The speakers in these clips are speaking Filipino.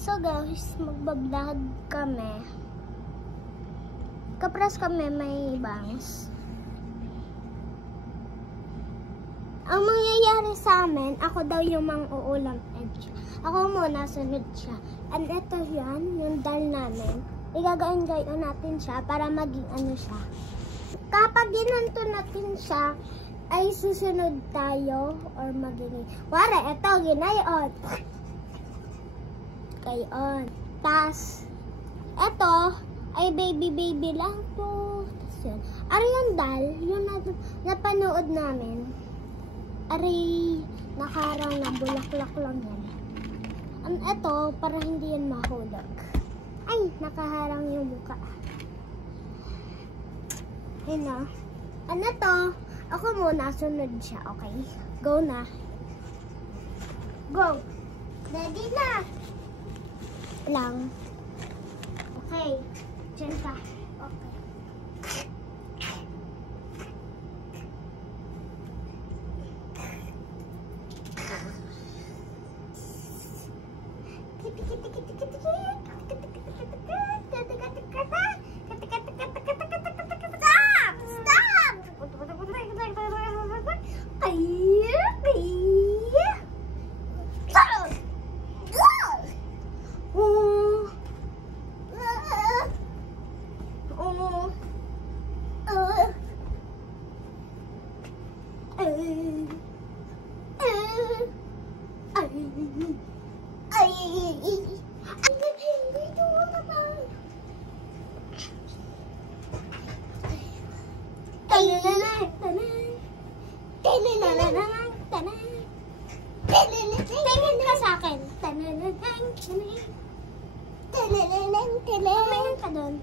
So guys, magbablog kami. Kapras kami may bangs. Ang mangyayari sa amin, ako daw yung mang-uulam edge. Ako muna, sunod siya. And ito yan, yung dal namin. Igagain-gayon natin siya para maging ano siya. Kapag ginanto natin siya, ay susunod tayo or magiging. Wala, ito, ginayon. Gayon. Tas, ito, ay baby lang to. Tas yun. Ari yung dal, yung napanood namin. Ari, nakarang na bulaklak lang yan. Ito, para hindi yan mahulog. Ay, nakaharang yung buka. Yun na. To, ako muna, sunod siya, okay? Go na. Go. Ready na. Lang. Okay. Diyan ka. Okay. Tingin ka sa akin. Tumingin ka doon.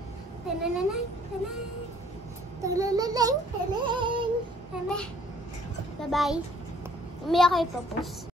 Bye-bye. Umiyak kayo, Popos.